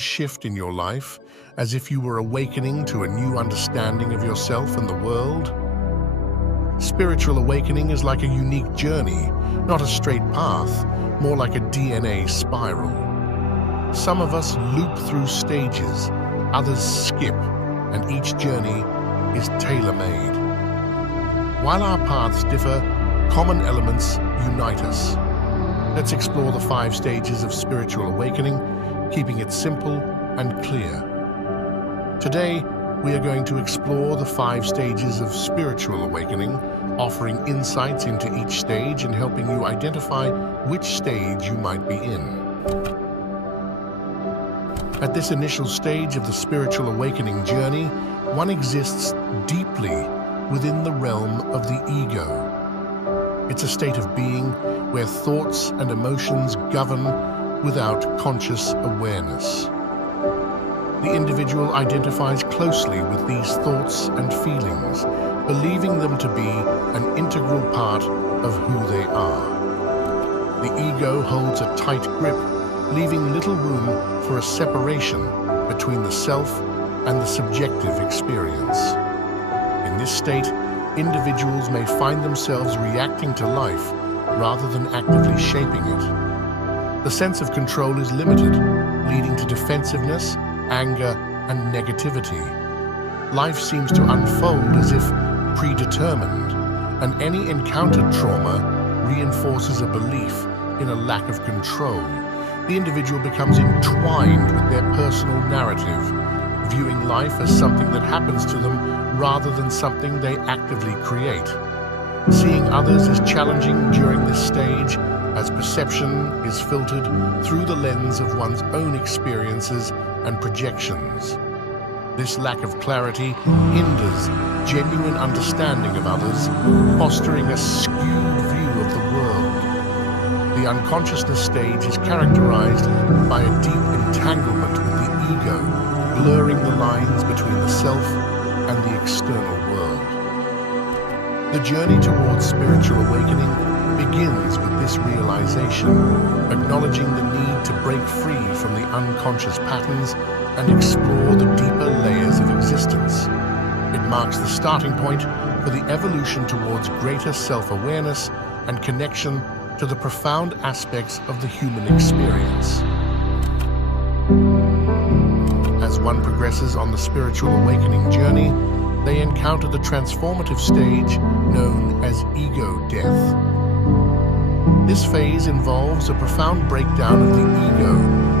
shift in your life, as if you were awakening to a new understanding of yourself and the world? Spiritual awakening is like a unique journey, not a straight path, more like a DNA spiral. Some of us loop through stages, others skip, and each journey is tailor-made. While our paths differ, common elements unite us. Let's explore the 5 stages of spiritual awakening, keeping it simple and clear. Today, we are going to explore the 5 stages of spiritual awakening, offering insights into each stage and helping you identify which stage you might be in. At this initial stage of the spiritual awakening journey, one exists deeply within the realm of the ego. It's a state of being where thoughts and emotions govern without conscious awareness. The individual identifies closely with these thoughts and feelings, believing them to be an integral part of who they are. The ego holds a tight grip, leaving little room for a separation between the self and the subjective experience. In this state, individuals may find themselves reacting to life rather than actively shaping it. The sense of control is limited, leading to defensiveness, anger, and negativity. Life seems to unfold as if predetermined, and any encountered trauma reinforces a belief in a lack of control. The individual becomes entwined with their personal narrative, viewing life as something that happens to them rather than something they actively create. Seeing others is challenging during this stage, as perception is filtered through the lens of one's own experiences and projections. This lack of clarity hinders genuine understanding of others, fostering a skewed view of the world. The unconsciousness stage is characterized by a deep entanglement with the ego, blurring the lines between the self and the external world. The journey towards spiritual awakening begins with this realization, acknowledging the need to break free from the unconscious patterns and explore the deeper layers of existence. It marks the starting point for the evolution towards greater self-awareness and connection to the profound aspects of the human experience. As one progresses on the spiritual awakening journey, they encounter the transformative stage known as ego death. This phase involves a profound breakdown of the ego,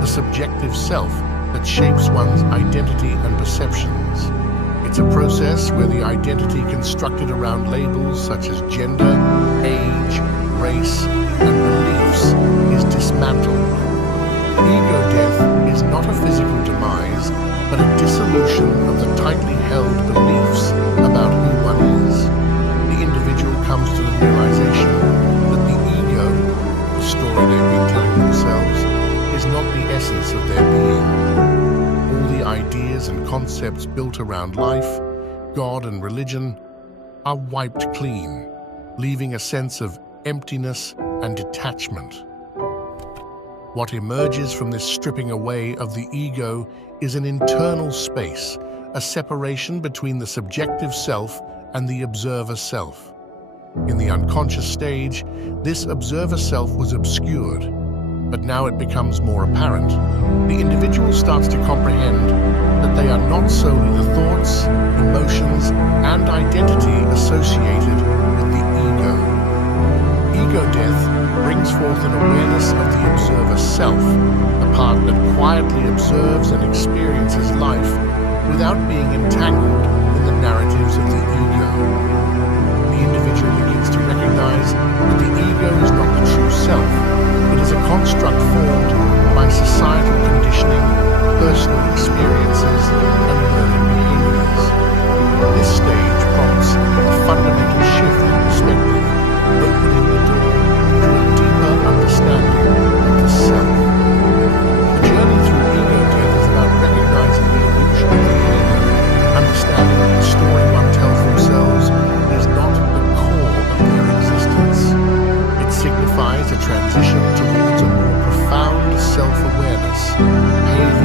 the subjective self that shapes one's identity and perceptions. It's a process where the identity constructed around labels such as gender, age, race, and beliefs is dismantled. Ego death is not a physical demise, but a dissolution of the tightly held beliefs about who one is. The individual comes to the realization that the ego, the story they've been telling themselves, is not the essence of their being. All the ideas and concepts built around life, God and religion, are wiped clean, leaving a sense of emptiness and detachment. What emerges from this stripping away of the ego is an internal space, a separation between the subjective self and the observer self. In the unconscious stage, this observer self was obscured, but now it becomes more apparent. The individual starts to comprehend that they are not solely the thoughts, emotions, and identity associated with the ego. Ego death brings forth an awareness of the observer self, the part that quietly observes and experiences life without being entangled in the narratives of the ego. The individual begins to recognize that the ego is not the true self. It is a construct formed by societal conditioning, personal experiences, and learned behaviors. This stage prompts a fundamental shift in perspective, opening the door to a deeper understanding of the self. The journey through ego death is about recognizing the illusion of the ego, understanding that the story one tells themselves is not the core of their existence. It signifies a transition towards a more profound self-awareness, paving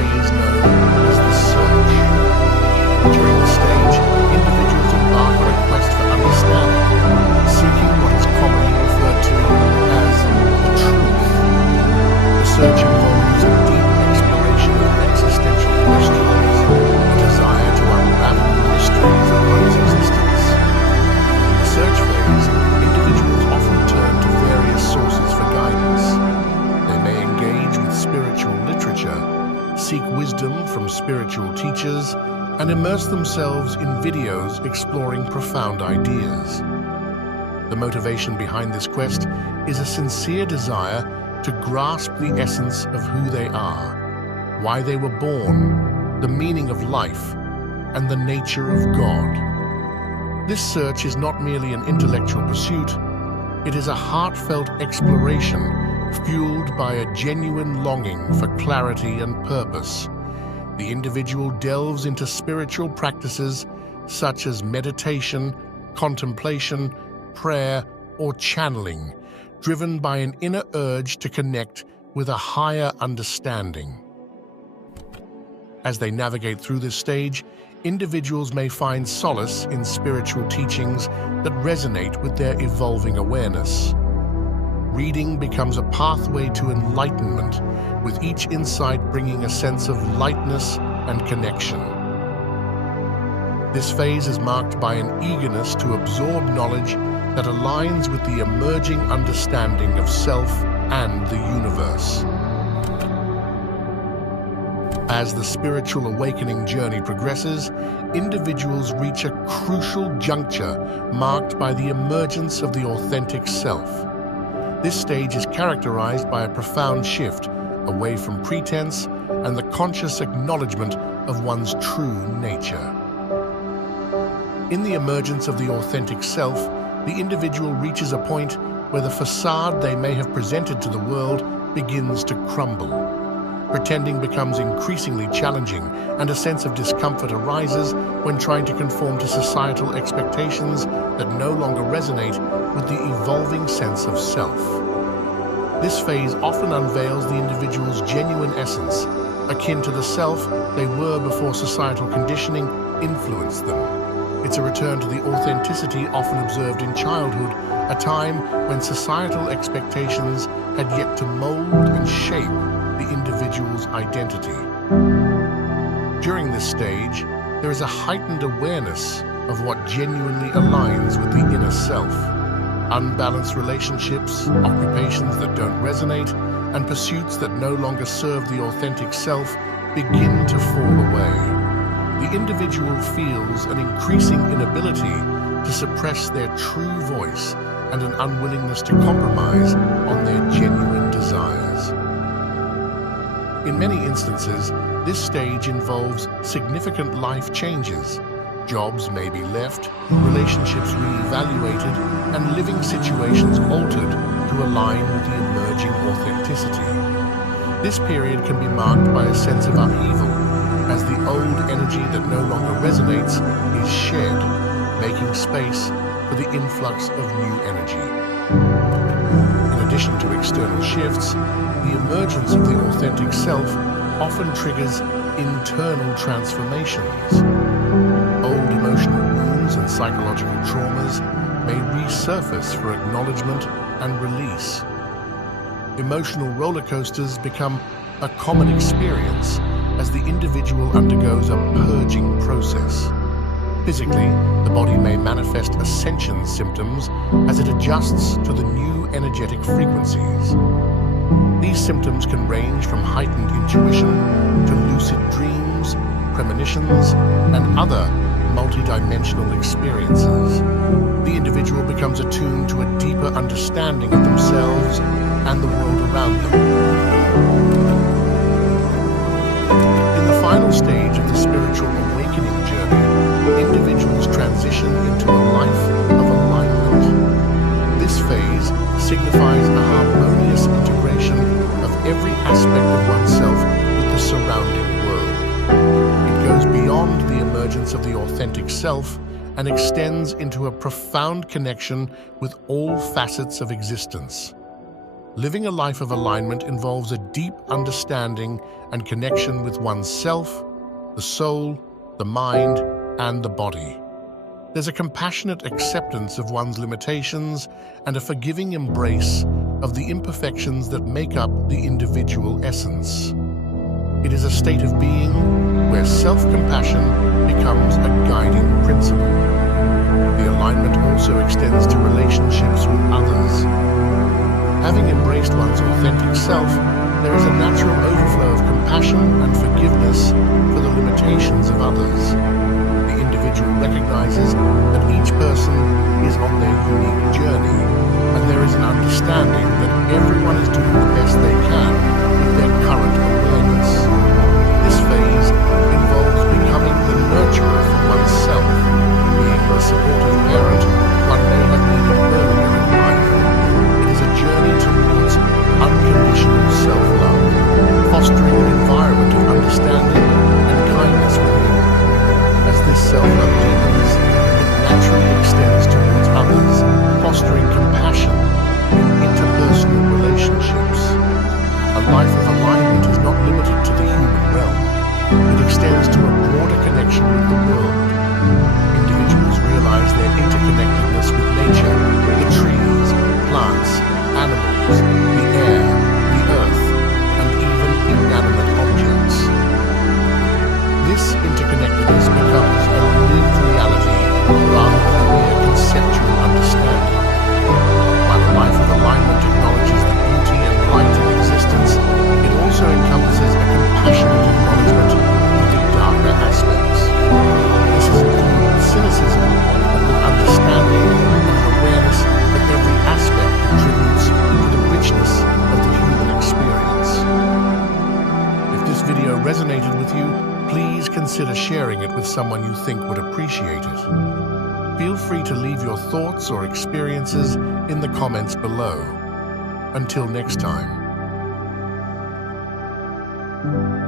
phase known as the search. During the stage, individuals embark on a quest for understanding, seeking what is commonly referred to as the truth. The search involves a deep exploration of existential questions, a desire to unravel the mysteries of one's existence. In the search phase, individuals often turn to various sources for guidance. They may engage with spiritual literature, seek wisdom from spiritual teachers, and immerse themselves in videos exploring profound ideas. The motivation behind this quest is a sincere desire to grasp the essence of who they are, why they were born, the meaning of life, and the nature of God. This search is not merely an intellectual pursuit, it is a heartfelt exploration fueled by a genuine longing for clarity and purpose. The individual delves into spiritual practices such as meditation, contemplation, prayer, or channeling, driven by an inner urge to connect with a higher understanding. As they navigate through this stage, individuals may find solace in spiritual teachings that resonate with their evolving awareness. Reading becomes a pathway to enlightenment, with each insight bringing a sense of lightness and connection. This phase is marked by an eagerness to absorb knowledge that aligns with the emerging understanding of self and the universe. As the spiritual awakening journey progresses, individuals reach a crucial juncture marked by the emergence of the authentic self. This stage is characterized by a profound shift away from pretense and the conscious acknowledgement of one's true nature. In the emergence of the authentic self, the individual reaches a point where the facade they may have presented to the world begins to crumble. Pretending becomes increasingly challenging, and a sense of discomfort arises when trying to conform to societal expectations that no longer resonate with the evolving sense of self. This phase often unveils the individual's genuine essence, akin to the self they were before societal conditioning influenced them. It's a return to the authenticity often observed in childhood, a time when societal expectations had yet to mold and shape the individual's identity. During this stage, there is a heightened awareness of what genuinely aligns with the inner self. Unbalanced relationships, occupations that don't resonate, and pursuits that no longer serve the authentic self begin to fall away. The individual feels an increasing inability to suppress their true voice and an unwillingness to compromise on their genuine desires. In many instances, this stage involves significant life changes. Jobs may be left, relationships re-evaluated, and living situations altered to align with the emerging authenticity. This period can be marked by a sense of upheaval, as the old energy that no longer resonates is shed, making space for the influx of new energy. In addition to external shifts, the emergence of the authentic self often triggers internal transformations. Old emotional wounds and psychological traumas may resurface for acknowledgement and release. Emotional roller coasters become a common experience as the individual undergoes a purging process. Physically, the body may manifest ascension symptoms as it adjusts to the new energetic frequencies. These symptoms can range from heightened intuition to lucid dreams, premonitions, and other multidimensional experiences. The individual becomes attuned to a deeper understanding of themselves and the world around them. In the final stage of the spiritual awakening journey, individuals transition into a life of alignment. This phase signifies a harmonious integration of every aspect of oneself with the surrounding world. It goes beyond the emergence of the authentic self and extends into a profound connection with all facets of existence. Living a life of alignment involves a deep understanding and connection with one's self, the soul, the mind, and the body. There's a compassionate acceptance of one's limitations and a forgiving embrace of the imperfections that make up the individual essence. It is a state of being where self-compassion becomes a guiding principle. The alignment also extends to relationships with others. Having embraced one's authentic self, there is a natural overflow of compassion and forgiveness for the limitations of others. The individual recognizes that each person is on their unique journey, and there is an understanding that everyone is doing the best they can with their current awareness. This phase involves becoming the nurturer for oneself, being the supportive parent one may have needed earlier in life. It is a journey towards unconditional self-love, fostering an environment of understanding and kindness within. As this self-love deepens, it naturally extends towards others, fostering compassion in interpersonal relationships. A life of alignment is not limited to the human realm. It extends to a broader connection with the world. Individuals realize their interconnectedness with nature, the trees, plants, animals, the air, the earth, and even inanimate objects. This interconnectedness becomes a lived reality rather than a mere conceptual understanding. While a life of alignment acknowledges the beauty and light of existence, it also encompasses a compassionate acknowledgement of the darker aspects. This is viewed with cynicism and with understanding and an awareness that every aspect contributes to the richness of the human experience. If this video resonated with you, please consider sharing it with someone you think would appreciate it. Feel free to leave your thoughts or experiences in the comments below. Until next time.